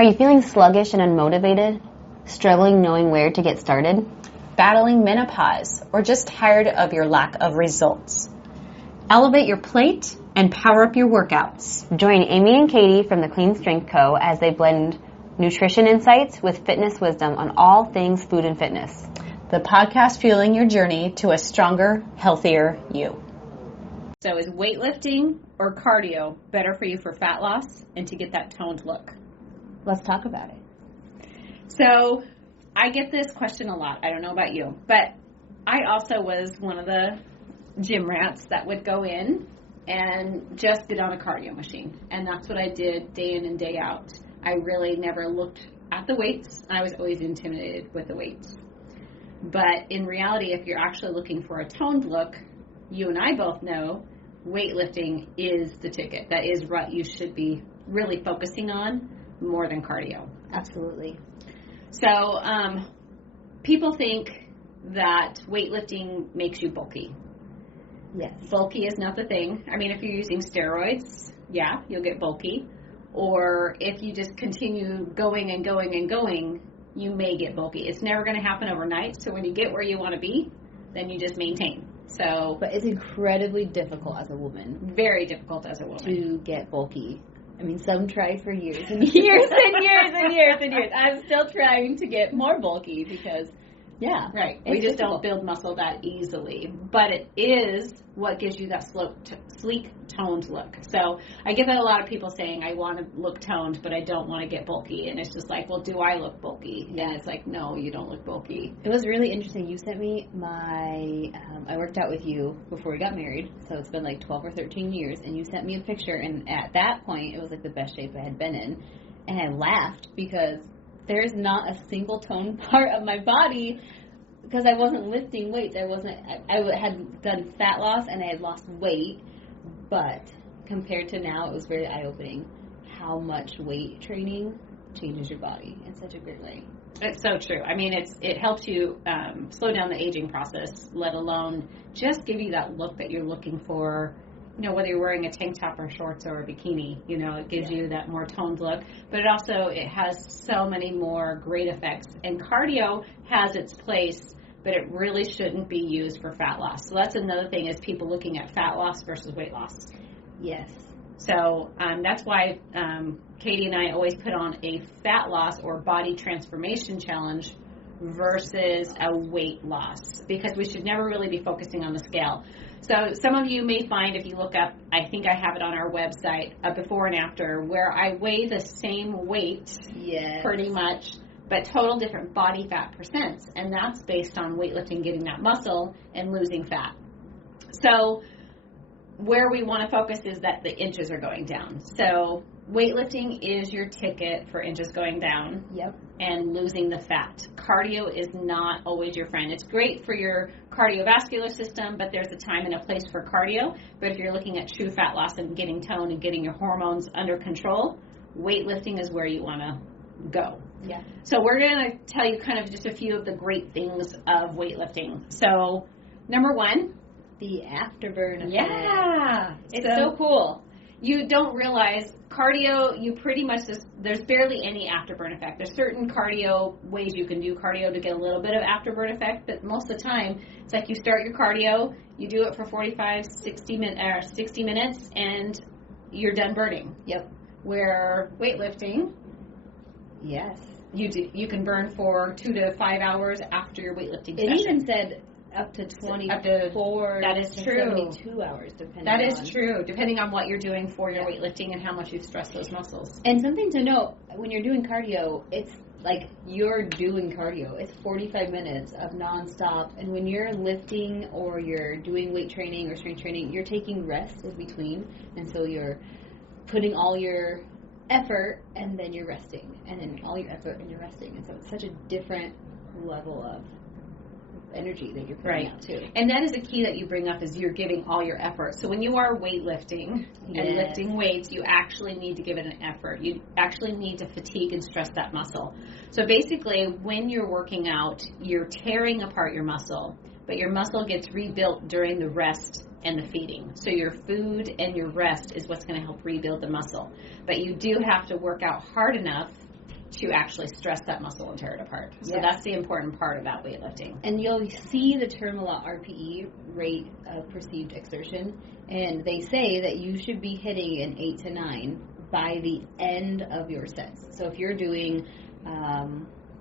Are you feeling sluggish and unmotivated? Struggling knowing where to get started? Battling menopause, or just tired of your lack of results? Elevate your plate and power up your workouts. Join Amy and Katie from the Clean Strength Co. as they blend nutrition insights with fitness wisdom on all things food and fitness. The podcast fueling your journey to a stronger, healthier you. So is weightlifting or cardio better for you for fat loss and to get that toned look? Let's talk about it. So I get this question a lot. I don't know about you, but I also was one of the gym rats that would go in and just get on a cardio machine. And that's what I did day in and day out. I really never looked at the weights. I was always intimidated with the weights. But in reality, if you're actually looking for a toned look, you and I both know weightlifting is the ticket. That is what you should be really focusing on more than cardio. Absolutely. So people think that weightlifting makes you bulky. Yes. Bulky is not the thing. I mean, if you're using steroids, yeah, you'll get bulky. Or if you just continue going and going and going, you may get bulky. It's never going to happen overnight. So when you get where you want to be, then you just maintain. So, but it's incredibly difficult as a woman. Very difficult as a woman. To get bulky. I mean, some try for years and years and years and years and years. I'm still trying to get more bulky because, yeah. Right. We just don't build muscle that easily. But it is what gives you that sleek, toned look. So I get that a lot of people saying, I want to look toned, but I don't want to get bulky. And it's just like, well, do I look bulky? Yeah. And it's like, no, you don't look bulky. It was really interesting. You sent me I worked out with you before we got married. So it's been like 12 or 13 years. And you sent me a picture. And at that point, it was like the best shape I had been in. And I laughed because there's not a single tone part of my body because I wasn't lifting weights. I had done fat loss and I had lost weight, but compared to now, it was very eye-opening how much weight training changes your body in such a great way. It's so true. I mean, it helps you slow down the aging process, let alone just give you that look that you're looking for. You know, whether you're wearing a tank top or shorts or a bikini, you know, it gives you that more toned look. But it has so many more great effects. And cardio has its place, but it really shouldn't be used for fat loss. So that's another thing is people looking at fat loss versus weight loss. Yes. So that's why Katie and I always put on a fat loss or body transformation challenge versus a weight loss because we should never really be focusing on the scale. So some of you may find if you look up, I think I have it on our website, a before and after, where I weigh the same weight pretty much, but total different body fat percents. And that's based on weightlifting, getting that muscle, and losing fat. So where we want to focus is that the inches are going down. So weightlifting is your ticket for inches going down. Yep. And losing the fat. Cardio is not always your friend. It's great for your cardiovascular system, but there's a time and a place for cardio. But if you're looking at true fat loss and getting tone and getting your hormones under control, weightlifting is where you want to go. Yeah. So we're going to tell you kind of just a few of the great things of weightlifting. So number one, the afterburn effect. Yeah. It's so cool. You don't realize cardio, you pretty much there's barely any afterburn effect. There's certain cardio ways you can do cardio to get a little bit of afterburn effect, but most of the time, it's like you start your cardio, you do it for 60 minutes, and you're done burning. Yep. Where weightlifting, yes, you can burn for 2 to 5 hours after your weightlifting session. It even said up to 24 that is to true. 72 hours, depending That is true, depending on what you're doing for your weightlifting and how much you've stressed those muscles. And something to note, when you're doing cardio, it's like you're doing cardio. It's 45 minutes of nonstop. And when you're lifting or you're doing weight training or strength training, you're taking rest in between. And so you're putting all your effort and then you're resting. And then all your effort and you're resting. And so it's such a different level of energy that you're putting out too. And that is a key that you bring up is you're giving all your effort. So when you are weightlifting and lifting weights, you actually need to give it an effort. You actually need to fatigue and stress that muscle. So basically when you're working out, you're tearing apart your muscle, but your muscle gets rebuilt during the rest and the feeding. So your food and your rest is what's going to help rebuild the muscle. But you do have to work out hard enough to actually stress that muscle and tear it apart. So Yeah. that's the important part about weightlifting. And you'll see the term a lot, RPE, rate of perceived exertion, and they say that you should be hitting an 8 to 9 by the end of your sets. So if you're doing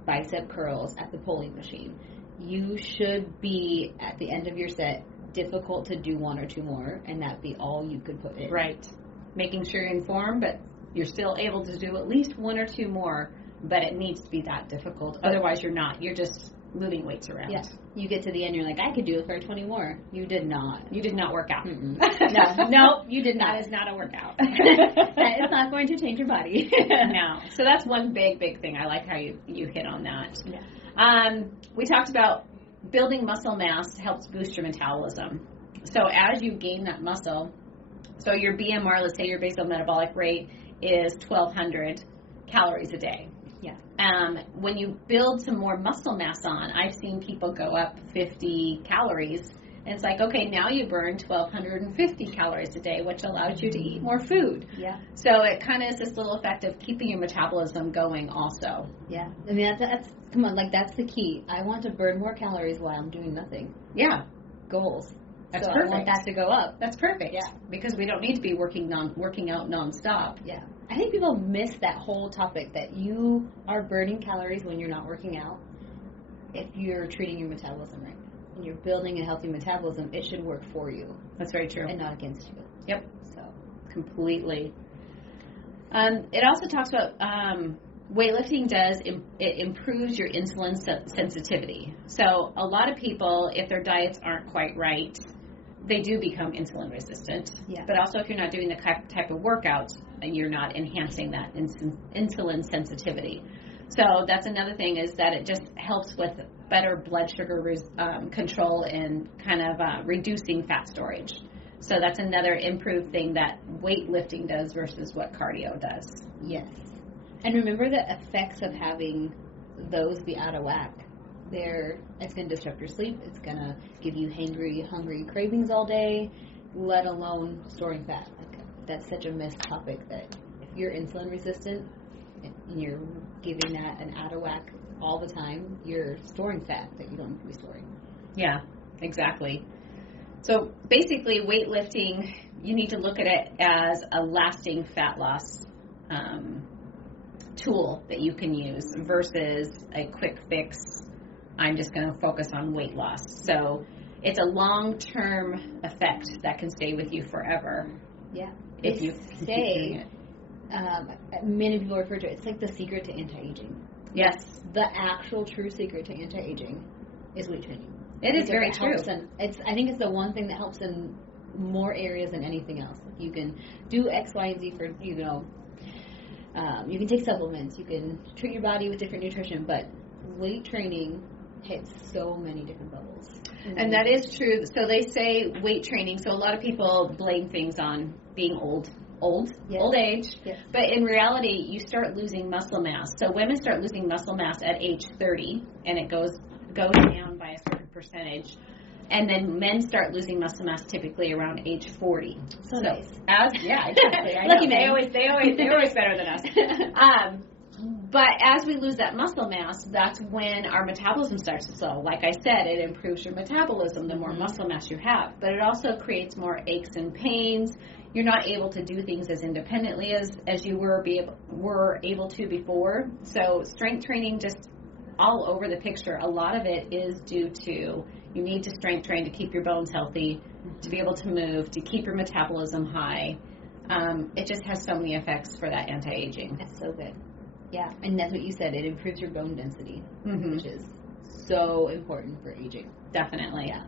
bicep curls at the pulling machine, you should be, at the end of your set, difficult to do 1 or 2 more, and that be all you could put in. Right. Making sure you're in form, but you're still able to do at least 1 or 2 more, but it needs to be that difficult. Otherwise, you're not. You're just moving weights around. Yeah. You get to the end, you're like, I could do it for 20 more. You did not. You did not work out. No, you did not. That is not a workout. That is not going to change your body. No. So that's one big thing. I like how you hit on that. Yeah. We talked about building muscle mass helps boost your metabolism. So as you gain that muscle, so your BMR, let's say your basal metabolic rate is 1,200 calories a day. Yeah. When you build some more muscle mass on, I've seen people go up 50 calories. And it's like, okay, now you burn 1,250 calories a day, which allows you to eat more food. Yeah. So it kind of is this little effect of keeping your metabolism going also. Yeah. I mean, that's come on, like, that's the key. I want to burn more calories while I'm doing nothing. Yeah. Goals. That's so perfect. I want that to go up. That's perfect. Yeah. Because we don't need to be working out nonstop. Yeah. I think people miss that whole topic that you are burning calories when you're not working out if you're treating your metabolism right. When you're building a healthy metabolism, it should work for you. That's very true. And not against you. Yep. So completely. It also talks about weightlifting it improves your insulin sensitivity. So a lot of people, if their diets aren't quite right, they do become insulin resistant. Yeah. But also if you're not doing the type of workouts, you're not enhancing that insulin sensitivity. So that's another thing, is that it just helps with better blood sugar control and kind of reducing fat storage. So that's another improved thing that weightlifting does versus what cardio does. yes. And remember the effects of having those be out of whack. It's going to disrupt your sleep. It's going to give you hungry cravings all day, let alone storing fat. Like, that's such a missed topic that if you're insulin resistant and you're giving that an out of whack all the time, you're storing fat that you don't need to be storing. Yeah, exactly. So basically weightlifting, you need to look at it as a lasting fat loss tool that you can use versus a quick fix. I'm just going to focus on weight loss. So it's a long-term effect that can stay with you forever. Yeah. If you keep doing it. Many people refer to it, it's like the secret to anti-aging. Yes. The actual true secret to anti-aging is weight training. It is very true. I think it's the one thing that helps in more areas than anything else. You can do X, Y, and Z for, you can take supplements, you can treat your body with different nutrition, but weight training hits so many different levels. And that is true. So they say weight training, so a lot of people blame things on being old age, yes. But in reality, you start losing muscle mass. So women start losing muscle mass at age 30, and it goes down by a certain percentage. And then men start losing muscle mass typically around age 40. So nice. Exactly. Lucky they're men. always better than us. But as we lose that muscle mass, that's when our metabolism starts to slow. Like I said, it improves your metabolism the more muscle mass you have. But it also creates more aches and pains. You're not able to do things as independently as you were able to before. So strength training, just all over the picture, a lot of it is due to you need to strength train to keep your bones healthy, to be able to move, to keep your metabolism high. It just has so many effects for that anti-aging. That's so good. Yeah, and that's what you said. It improves your bone density, Mm-hmm. which is so important for aging. Definitely. Yeah.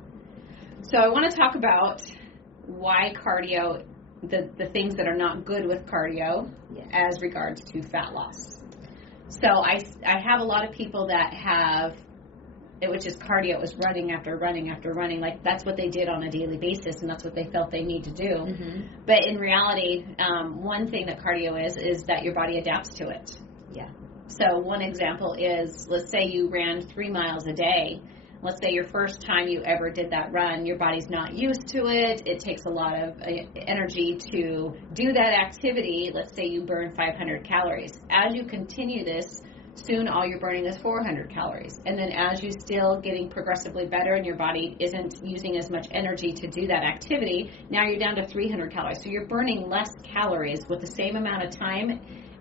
So I want to talk about why cardio, the things that are not good with cardio as regards to fat loss. So I have a lot of people that have, which is cardio, is running after running after running. Like that's what they did on a daily basis, and that's what they felt they need to do. Mm-hmm. But in reality, one thing that cardio is that your body adapts to it. Yeah. So one example is, let's say you ran 3 miles a day. Let's say your first time you ever did that run, your body's not used to it. It takes a lot of energy to do that activity. Let's say you burn 500 calories. As you continue this soon all you're burning is 400 calories. And then as you still getting progressively better and your body isn't using as much energy to do that activity, now you're down to 300 calories. So you're burning less calories with the same amount of time,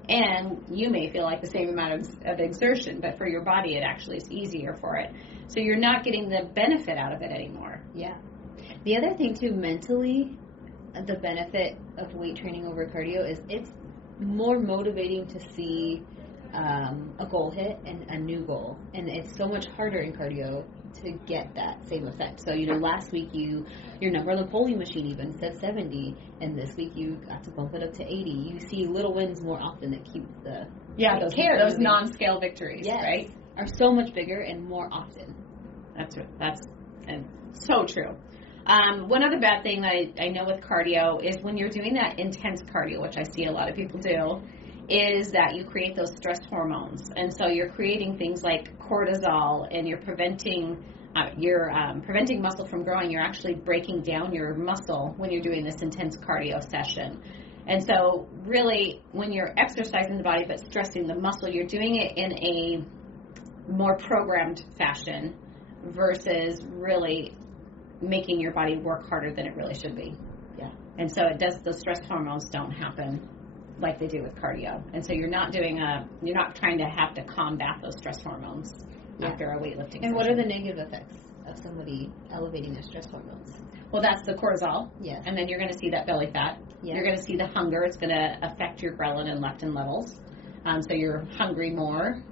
and you may feel like the same amount of exertion, but for your body it actually is easier for it. So you're not getting the benefit out of it anymore. Yeah. The other thing too, mentally, the benefit of weight training over cardio is it's more motivating to see a goal hit and a new goal. And it's so much harder in cardio to get that same effect. So, last week your number on the pulling machine even said 70, and this week you got to bump it up to 80. You see little wins more often that keep the those non-scale victories, yes, right? Are so much bigger and more often. That's so true. One other bad thing that I know with cardio is when you're doing that intense cardio, which I see a lot of people do, is that you create those stress hormones. And so you're creating things like cortisol, and you're preventing muscle from growing. You're actually breaking down your muscle when you're doing this intense cardio session. And so really, when you're exercising the body but stressing the muscle, you're doing it in a more programmed fashion versus really making your body work harder than it really should be. Yeah. And so the stress hormones don't happen like they do with cardio. And so you're not trying to have to combat those stress hormones after a weightlifting session. And what are the negative effects of somebody elevating their stress hormones? Well, that's the cortisol. Yes. And then you're going to see that belly fat. Yes. You're going to see the hunger. It's going to affect your ghrelin and leptin levels. So you're hungry more.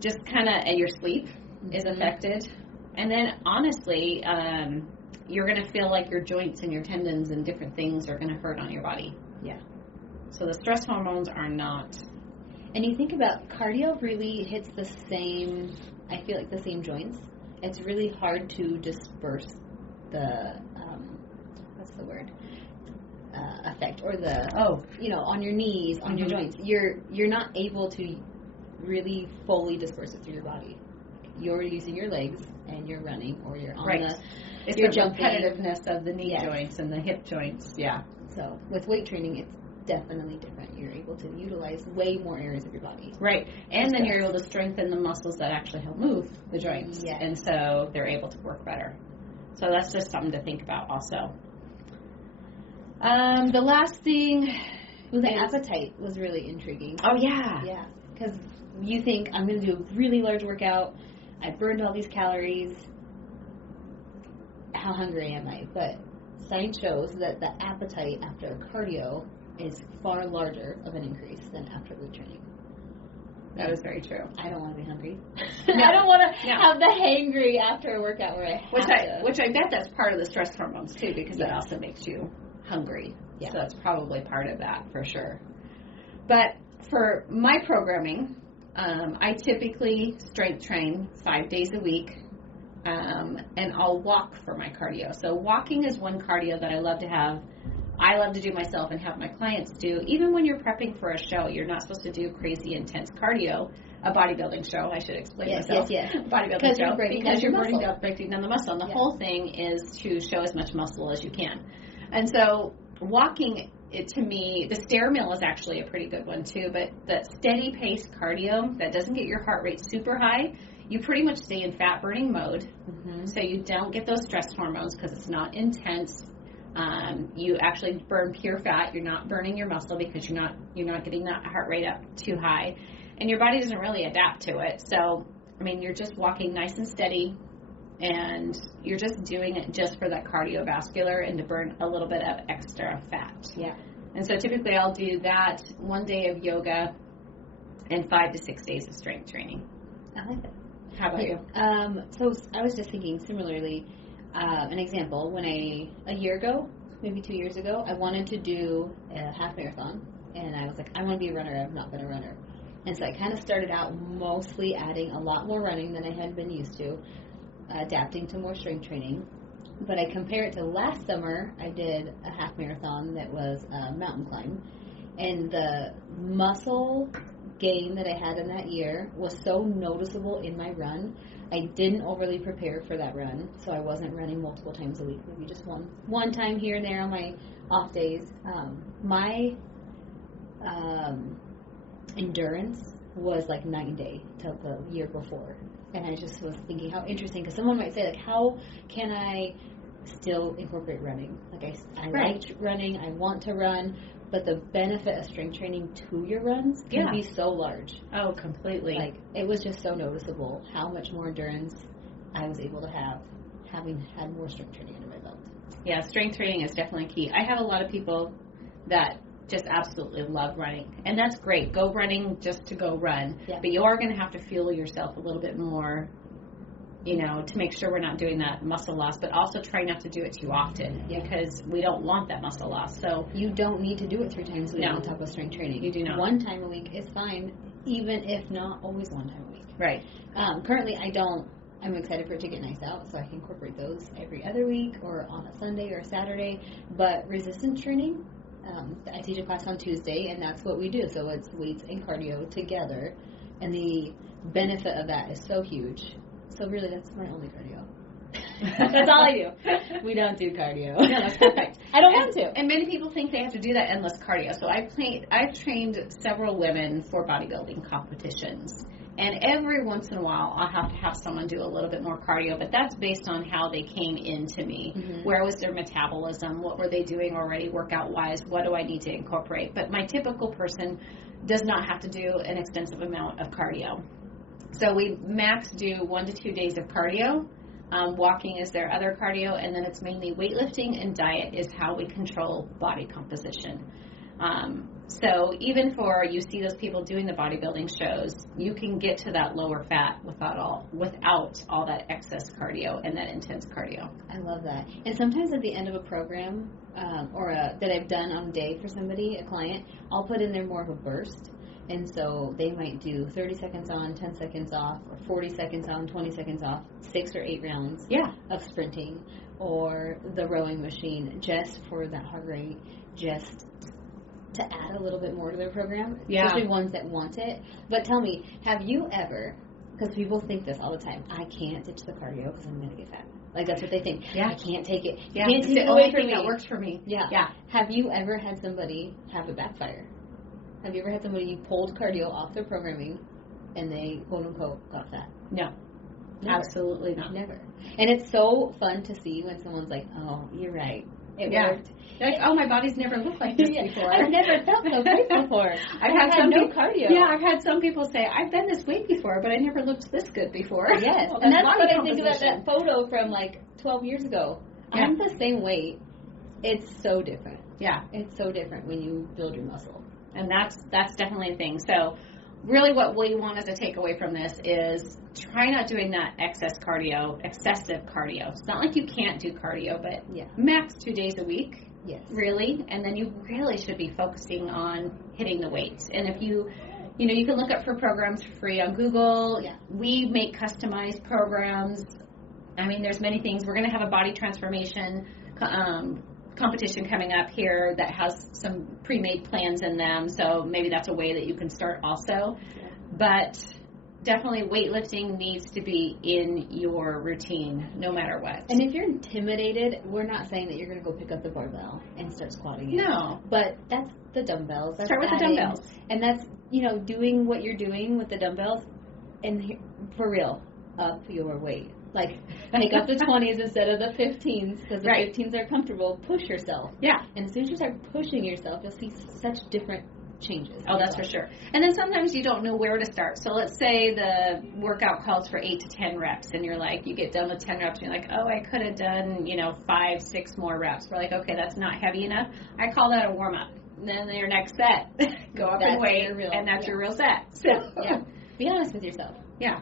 Just kind of, and your sleep is affected. And then, honestly, you're going to feel like your joints and your tendons and different things are going to hurt on your body. Yeah. So the stress hormones are not. And you think about cardio really hits the same, I feel like the same joints. It's really hard to disperse the, what's the word? Effect or on your knees, on your joints. You're not able to really fully disperse it through your body. You're using your legs and you're running, or you're on it's you're the jumping. repetitiveness of the knee joints and the hip joints. Yeah. So with weight training, it's definitely different. You're able to utilize way more areas of your body. Right. And then you're able to strengthen the muscles that actually help move the joints. Yes. And so they're able to work better. So that's just something to think about also. The last thing the appetite was really intriguing. Oh, yeah. Yeah. Because you think, I'm going to do a really large workout. I burned all these calories. How hungry am I? But science shows that the appetite after cardio is far larger of an increase than after weight training. That is very true. I don't want to be hungry. No. I don't want to have the hangry after a workout where I have Which I bet that's part of the stress hormones too, because it also makes you hungry. Yeah. So that's probably part of that for sure. But for my programming, I typically strength train 5 days a week, and I'll walk for my cardio. So walking is one cardio that I love to have. I love to do myself and have my clients do. Even when you're prepping for a show, you're not supposed to do crazy intense cardio. A bodybuilding show, I should explain myself. Yes. Bodybuilding show, because you're breaking down the muscle. And the whole thing is to show as much muscle as you can. And so walking, to me, the stair mill is actually a pretty good one too, but the steady pace cardio that doesn't get your heart rate super high, you pretty much stay in fat burning mode. So you don't get those stress hormones because it's not intense. You actually burn pure fat. You're not burning your muscle because you're not getting that heart rate up too high, and your body doesn't really adapt to it. So, I mean, you're just walking nice and steady, and you're just doing it just for that cardiovascular and to burn a little bit of extra fat. Yeah. And so typically I'll do that 1 day of yoga and 5 to 6 days of strength training. I like that. How about you? So I was just thinking similarly. An example, when a year ago, maybe 2 years ago, I wanted to do a half marathon, and I was like, I want to be a runner. I've not been a runner. And so I kind of started out mostly adding a lot more running than I had been used to, adapting to more strength training. But I compare it to last summer, I did a half marathon that was a mountain climb, and the muscle gain that I had in that year was so noticeable in my run. I didn't overly prepare for that run, so I wasn't running multiple times a week, maybe just one time here and there on my off days. My endurance was like night and day to the year before. And I just was thinking how interesting, because someone might say, like, how can I still incorporate running? Like, I Right. like running, I want to run, but the benefit of strength training to your runs can be so large. Oh, completely. Like, it was just so noticeable how much more endurance I was able to have having had more strength training under my belt. Yeah, strength training is definitely key. I have a lot of people that just absolutely love running, and that's great. Go running just to go run, but you are going to have to fuel yourself a little bit more, you know, to make sure we're not doing that muscle loss, but also try not to do it too often because we don't want that muscle loss. So you don't need to do it 3 times a week on top of strength training. You do not. 1 time a week is fine, even if not always 1 time a week. Right. Currently, I don't. I'm excited for it to get nice out, so I can incorporate those every other week or on a Sunday or a Saturday. But resistance training, I teach a class on Tuesday, and that's what we do. So it's weights and cardio together, and the benefit of that is so huge. So really, that's my only cardio. That's all I do. We don't do cardio. No, that's perfect. I don't want to. And many people think they have to do that endless cardio. So I've trained several women for bodybuilding competitions. And every once in a while, I'll have to have someone do a little bit more cardio, but that's based on how they came into me. Mm-hmm. Where was their metabolism? What were they doing already workout-wise? What do I need to incorporate? But my typical person does not have to do an extensive amount of cardio. So we max do 1 to 2 days of cardio. Walking is their other cardio, and then it's mainly weightlifting, and diet is how we control body composition. So even you see those people doing the bodybuilding shows, you can get to that lower fat without all that excess cardio and that intense cardio. I love that. And sometimes at the end of a program that I've done on a day for somebody, a client, I'll put in there more of a burst. And so they might do 30 seconds on, 10 seconds off, or 40 seconds on, 20 seconds off, 6 or 8 rounds of sprinting, or the rowing machine just for that heart rate, just to add a little bit more to their program, especially ones that want it. But tell me, have you ever, because people think this all the time, I can't ditch the cardio because I'm going to get fat. Like, that's what they think. Yeah. I can't take it. Yeah. Can't take it's it the away only from thing me. that works for me. Yeah. Yeah. Have you ever had somebody have a backfire? Have you ever had somebody you pulled cardio off their programming and they, quote unquote, got fat? No. Never. Absolutely not. Never. And it's so fun to see when someone's like, oh, you're right. It worked. Like, oh, my body's never looked like this before. I've never felt so great before. I've had no cardio. Yeah, I've had some people say, I've been this weight before, but I never looked this good before. Yes. Well, and that's what I think about that photo from like 12 years ago. Yeah. I'm the same weight. It's so different. Yeah. It's so different when you build your muscle. And that's definitely a thing. So really what we want as a takeaway from this is try not doing that excessive cardio. It's not like you can't do cardio, but max 2 days a week. Yes. Really. And then you really should be focusing on hitting the weights. And if you can look up for programs for free on Google. Yeah. We make customized programs. I mean, there's many things. We're going to have a body transformation competition coming up here that has some pre-made plans in them. So maybe that's a way that you can start also. Yeah. But definitely weightlifting needs to be in your routine no matter what. And if you're intimidated, we're not saying that you're going to go pick up the barbell and start squatting it. No. But that's the dumbbells. Start with the dumbbells. And that's, doing what you're doing with the dumbbells and for real, up your weight. Like, take up the 20s instead of the 15s because the 15s are comfortable. Push yourself. Yeah. And as soon as you start pushing yourself, you'll see such different changes. Oh, that's for sure. And then sometimes you don't know where to start. So let's say the workout calls for 8 to 10 reps, and you're like, you get done with 10 reps, and you're like, oh, I could have done, 5, 6 more reps. We're like, okay, that's not heavy enough. I call that a warm-up. And then your next set, go up in weight, and that's your real set. So be honest with yourself. Yeah,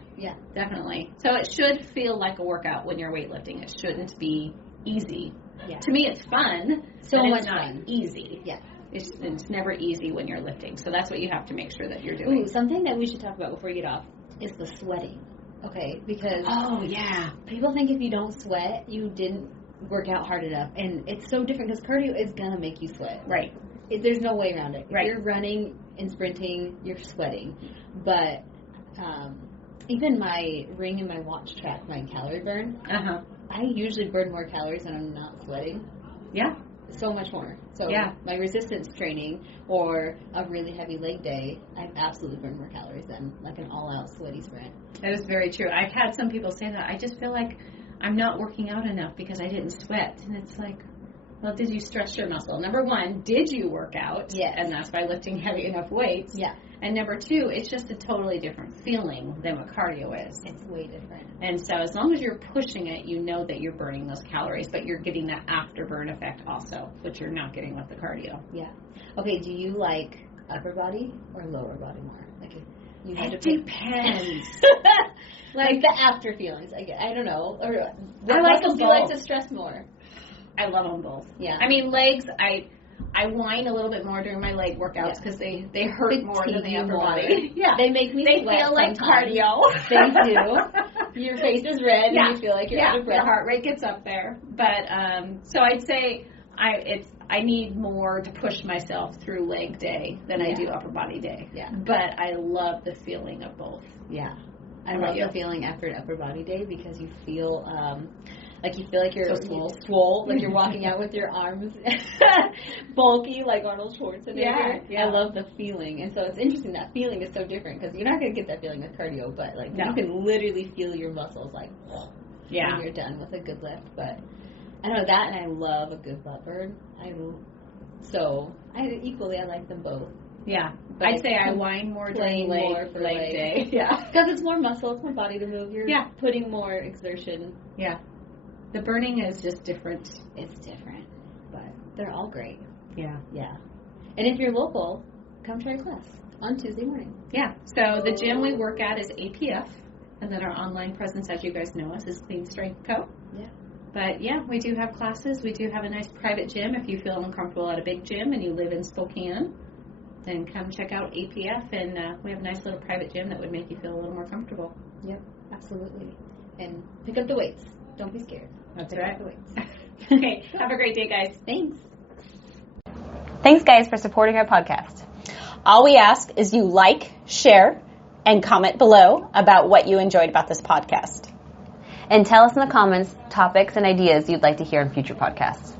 definitely. So it should feel like a workout when you're weightlifting. It shouldn't be easy. Yeah. To me, it's fun. So much not fun. Easy. Yeah. It's never easy when you're lifting. So that's what you have to make sure that you're doing. Ooh, something that we should talk about before you get off is the sweating. Okay, because people think if you don't sweat, you didn't work out hard enough. And it's so different because cardio is going to make you sweat. Right. There's no way around it. Right. If you're running and sprinting, you're sweating. But even my ring and my watch track my calorie burn. I usually burn more calories when I'm not sweating. Yeah. so much more. So my resistance training or a really heavy leg day, I've absolutely burned more calories than like an all-out sweaty sprint. That is very true. I've had some people say that. I just feel like I'm not working out enough because I didn't sweat. And it's like, well, did you stretch your muscle? Number one, did you work out? Yes. And that's by lifting heavy enough weights. Yeah. And number two, it's just a totally different feeling than what cardio is. It's way different. And so as long as you're pushing it, you know that you're burning those calories, but you're getting that afterburn effect also, which you're not getting with the cardio. Yeah. Okay, do you like upper body or lower body more? Like if you had It to pick... depends. like the after feelings, I don't know. Or I like them do you like both. to stress more? I love them both. Yeah. I mean, legs, I whine a little bit more during my leg workouts because they hurt more than the upper body. Yeah. They make me sweat feel like sometimes. cardio. They do. Your face is red and you feel like you're out of breath. The heart rate gets up there. But so I'd say I need more to push myself through leg day than I do upper body day. Yeah. But I love the feeling of both. Yeah. I love the feeling after an upper body day because you feel like you're so swole, like you're walking out with your arms bulky like Arnold Schwarzenegger. Yeah. I love the feeling. And so it's interesting, that feeling is so different because you're not going to get that feeling with cardio, but like you can literally feel your muscles like when you're done with a good lift. But I know that, and I love a good butt burn. I like them both. Yeah, but I'd say I whine more during leg day. Yeah, because it's more muscle, it's more body to move. You're putting more exertion. Yeah, the burning is just different. It's different, but they're all great. Yeah. Yeah. And if you're local, come try a class on Tuesday morning. Yeah. So the gym we work at is APF, and then our online presence, as you guys know us, is Clean Strength Co. Yeah. But yeah, we do have classes. We do have a nice private gym. If you feel uncomfortable at a big gym and you live in Spokane, then come check out APF, and we have a nice little private gym that would make you feel a little more comfortable. Yep, absolutely. And pick up the weights. Don't be scared. That's pick right. up the weights. Okay, have a great day, guys. Thanks. Thanks, guys, for supporting our podcast. All we ask is you like, share, and comment below about what you enjoyed about this podcast. And tell us in the comments topics and ideas you'd like to hear in future podcasts.